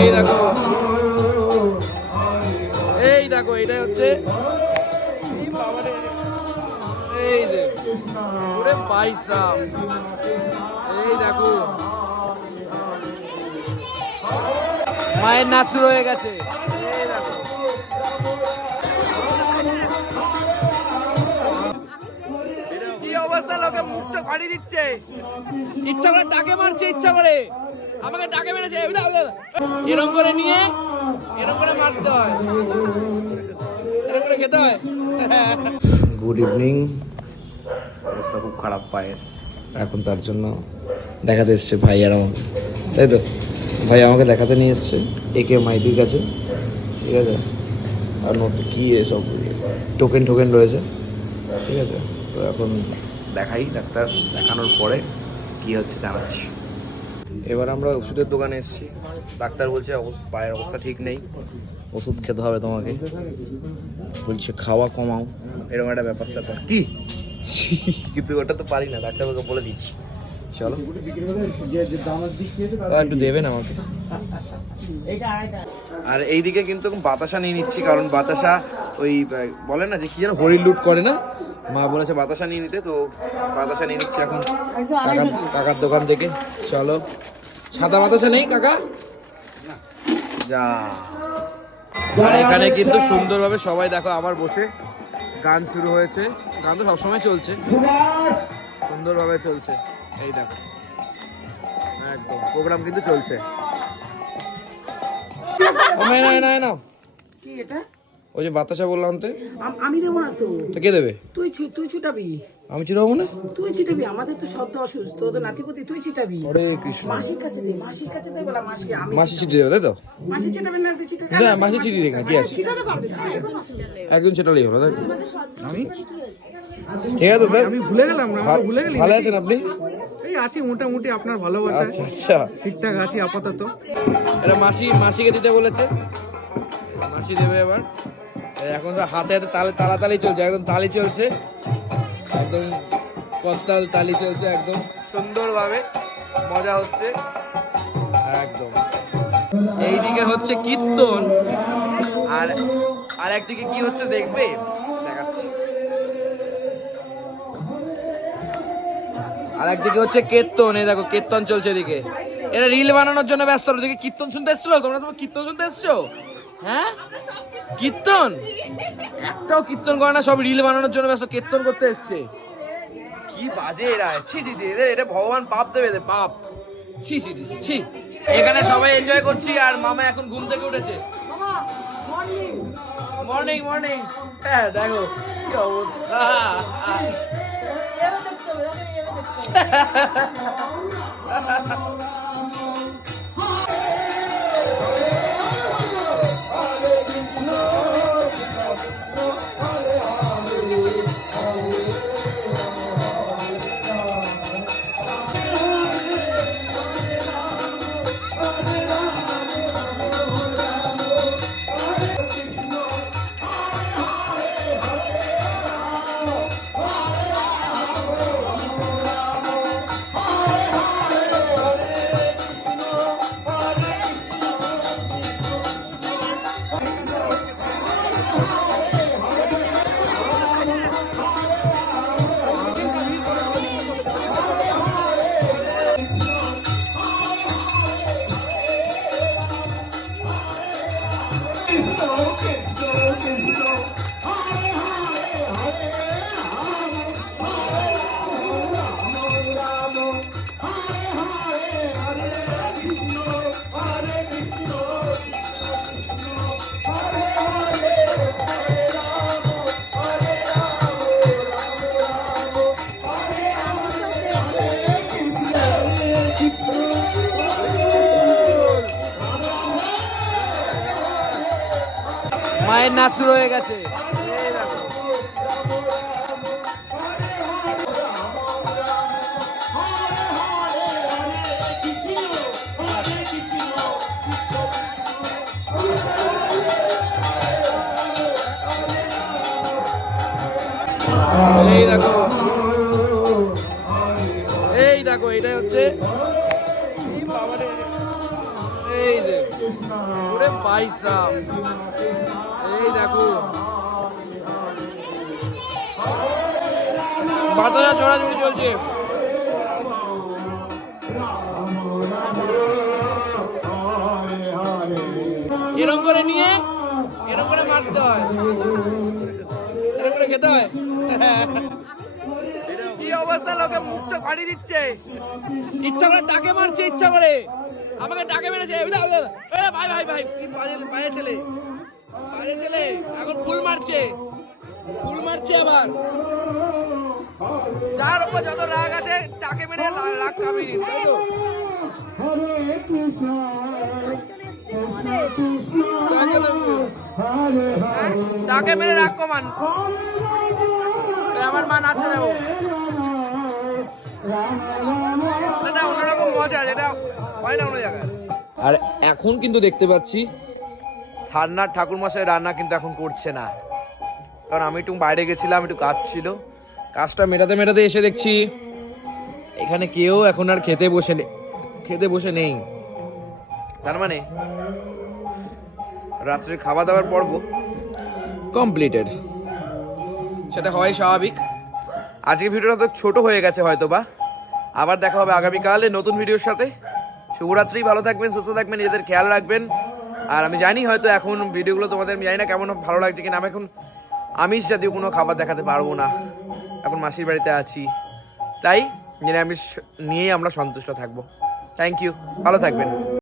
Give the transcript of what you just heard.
এই দেখো। এই দেখো, এটাই হচ্ছে এই যে, ওরে পয়সা এই দেখো। মায়ের নাচ শুরু হয়ে গেছে। অবস্থা, লোকে মুখ চোখ দিচ্ছে। ইচ্ছা করে ডাকে মারছে, ইচ্ছা করে। আমাকে ডাকে মেরেছে। এরম করে নিয়ে এরম করে মারতে হয়। এরম করে খেতে হয়। গুড ইভিনিং অবস্থা খুব খারাপ পায়ের। এখন তার জন্য দেখাতে এসছে ভাই আর আমাকে। তাই তো? ভাই আমাকে দেখাতে নিয়ে এসছে। একে মাইতির কাছে। ঠিক আছে? আর নোট কী এসব টোকেন টোকেন রয়েছে। ঠিক আছে? তো এখন দেখাই ডাক্তার দেখানোর পরে কি হচ্ছে জানাচ্ছি। এবার আমরা ওষুধের দোকানে এসেছি। ডাক্তার বলছে পায়ের অবস্থা ঠিক নেই। ওষুধ খেতে হবে তোমাকে। বলছে, খাওয়া কমাও। এরকম একটা ব্যাপার স্যাপার। কি? কিন্তু ওটা তো পারি না, ডাক্তারবাবুকে বলে দিচ্ছি। চলো। একটু দেবেন আমাকে? আর এইদিকে কিন্তু বাতাসা নিয়ে নিচ্ছি, কারণ বাতাসা ওই বলে না যে কি যেন হরিণ লুট করে না? মা বলেছে বাতাসা নিয়ে নিতে তো বাতাসা নিয়ে নিচ্ছি এখন কাকার কাকার দোকান থেকে। চলো। সাদা বাতাসা নেই কাকা? যা। আর এখানে কিন্তু সুন্দরভাবে সবাই দেখো আবার বসে গান শুরু হয়েছে। গান তো সবসময় চলছে। সুন্দরভাবে চলছে। এই দেখো। একদম প্রোগ্রাম কিন্তু চলছে। নাই নাই কি এটা? ওই যে বাতাসা বললাম তো। আমি দেবো না তো। তো কে দেবে? তুই ছি- তুই ছিটাবি। আমি চিরাবো না? তুই ছিটাবি আমাদের তো শব্দ অসুস্থ তোদের নাতিপতি তুই ছিটাবি। হরে কৃষ্ণ। মাসির কাছে দে মাসির কাছে দে বলা মাসি আমি মাসি চিঠি দেবে তাই তো? মাসি ছিটাবে না তুই ছিটাবি। যা মাসি চিঠি দেখ না কি আছে। ছিটাতে পারবি। একদিন সেটালেই হলো তাই আমি? ঠিক আছে স্যার। আমি ভুলে গেলাম না ভা- ভুলে গেলি। ভালো আছেন আপনি? এই আছি মোটামুটি আপনার ভালোবাসা আচ্ছা আচ্ছা। ঠিকঠাক আছি আপাতত। এটা মাসি মাসিকে দিতে বলেছে। মাসি দেবে এবার। এখন তো হাতে হাতে তালে তালাতালি চলছে, একদম তালি চলছে। একদম করতাল তালি চলছে, একদম। সুন্দরভাবে মজা হচ্ছে। একদম। এইদিকে হচ্ছে কীর্তন। আর আর একদিকে কি হচ্ছে দেখবে? দেখাচ্ছি। আর একদিকে হচ্ছে কীর্তন, এই দেখো কীর্তন চলছে এদিকে। এরা রিল বানানোর জন্য ব্যস্ত, ওদিকে কীর্তন শুনতে এসছো? তোমরা তোমার কীর্তন শুনতে এসছো? হ্যাঁ? কীর্তন? একটাও কীর্তন করে না সব রিল বানানোর জন্য ব্যস্ত কীর্তন করতে এসছে। কি বাজে এরা ছি ছি ছি এদের এটা ভগবান পাপ দেবে এদের পাপ। ছি ছি ছি ছি, এখানে সবাই এনজয় করছি আর মামা এখন ঘুম থেকে উঠেছে। মর্নিং মর্নিং হ্যাঁ দেখো কি অবস্থা। মায়ের নাচ শুরু হয়ে গেছে। এই দেখো। এই দেখো এটাই হচ্ছে এই যে। ভাই বাতাসা চড়াচড়ি চলছে। এরম করে নিয়ে এরম করে মারতে হয়। এরম করে খেতে হয়। কি অবস্থা? লোকে মুখ চোখ ফাড়ি দিচ্ছে। ইচ্ছা করে ডাকে মারছে ইচ্ছা করে। আমাকে ডাকে মেরেছে। ভাই ভাই ভাই বাজে ছেলে। বাজে ছেলে। এখন ফুল মারছে। ফুল মারছে আবার। যার উপর যত রাগ আছে ডাকে মেরে রাগ কামিয়ে দিন তাই তো? ডাকে মেরে রাগ কমান। আমার মা নাচতে যাব এটা অন্যরকম যেটা হয় না অন্য জায়গায়। আর এখন কিন্তু দেখতে পাচ্ছি ঠান্নার ঠাকুর মশাই রান্না কিন্তু এখন করছে না। কারণ আমি একটু বাইরে গেছিলাম, একটু কাজ ছিল। কাজটা মেটাতে মেটাতে এসে দেখছি এখানে কেউ এখন আর খেতে বসে খেতে বসে নেই। তার মানে রাত্রে খাওয়া দাওয়ার পর্ব কমপ্লিটেড। সেটা হয় স্বাভাবিক। আজকে ভিডিওটা তো ছোট হয়ে গেছে হয়তো বা আবার দেখা হবে আগামীকালে নতুন ভিডিওর সাথে। শুভরাত্রি, ভালো থাকবেন, সুস্থ থাকবেন, নিজেদের খেয়াল রাখবেন। আর আমি জানি হয়তো এখন ভিডিওগুলো তোমাদের আমি জানি না কেমন ভালো লাগছে কিনা। আমি এখন আমিষ জাতীয় কোনো খাবার দেখাতে পারব না। এখন মাসির বাড়িতে আছি। তাই নিরামিষ নিয়েই আমরা সন্তুষ্ট থাকব। থ্যাংক ইউ ভালো থাকবেন।